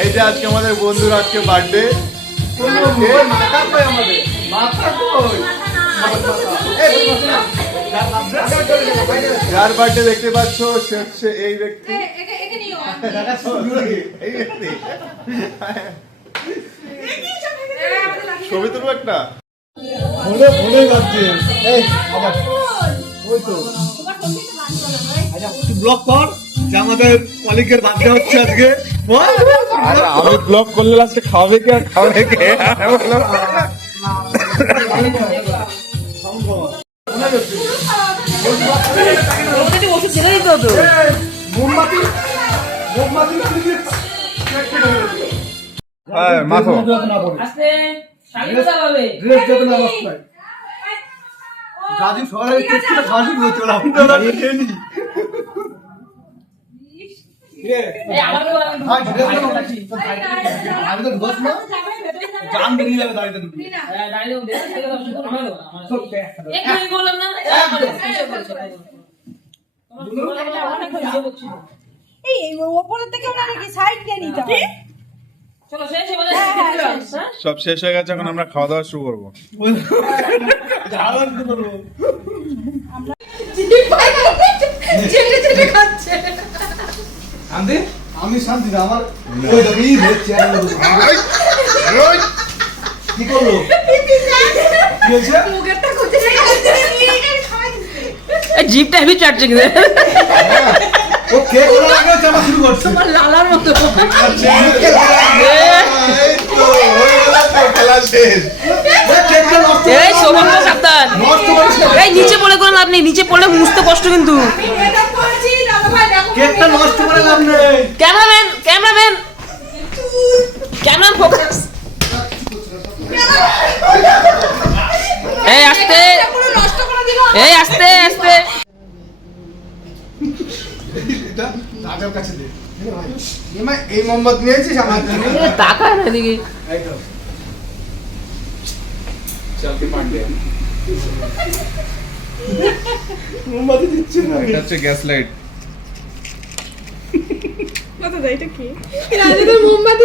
এই যে আজকে আমাদের বন্ধুর আজকে বার্থডে। যার বার্থডে দেখতে পাচ্ছ সে হচ্ছে এই ব্যক্তি। ছবি তুলবো একটা। ব্লগ কর যে আমাদের কলিগের বার্থডে হচ্ছে আজকে। আমি ব্লগ করলে লাস্টে খাওয়াবে কে আর খাওয়াবে কে? ওষুধ ছেড়ে দিতে হতো। মাখো আস্তে শাড়িটা হবে ড্রেস যাবে না অবস্থায় গাজি সকালে কেকটা খাওয়ানি হচ্ছে না আমি তো খেয়ে নি এই আমাকে বলা আমি তো বস না জান বেরিয়ে যাবে দাঁড়িয়ে দাঁড়িয়ে দাঁড়িয়ে দেব থেকে সব শুরু হবে একটু বললাম না এই ওপরের থেকে আমরা নাকি সাইড দিয়ে নিতে হবে। চলো শেষ হবে সব শেষ হয়ে গেছে, এখন আমরা খাওয়া দাওয়া শুরু করবো। আমি শান্তি না আমার ওই দাবি হচ্ছে কি করলো কি হয়েছে মুখেরটা খুঁজে এই জিপটা হেভি চাটছে কিন্তু ও কেক ওরা আগে চাপা শুরু করছে তোমার লালার মতো খেলা শেষ। কেকটা নষ্ট এই শোভন সাবধান নষ্ট করিস না এই নিচে পড়ে কোনো লাভ নেই, নিচে পড়লে মুছতে কষ্ট কিন্তু। আমি মেকআপ করেছি দাদা ভাই দেখো কেকটা নষ্ট করে লাভ নেই ক্যামেরাম্যান ক্যামেরাম্যান ক্যামেরাম্যান ফোকাস এই আস্তে পুরো নষ্ট করে দিল। এই আস্তে আস্তে এটা রাজার কাছে দে এই মোমবাতি নিয়েছিস আমার টাকা না দিকে মোমবাতি দিচ্ছি না এটা হচ্ছে গ্যাস লাইট। কত দাও এটা কি? রাজীবের মোমবাতি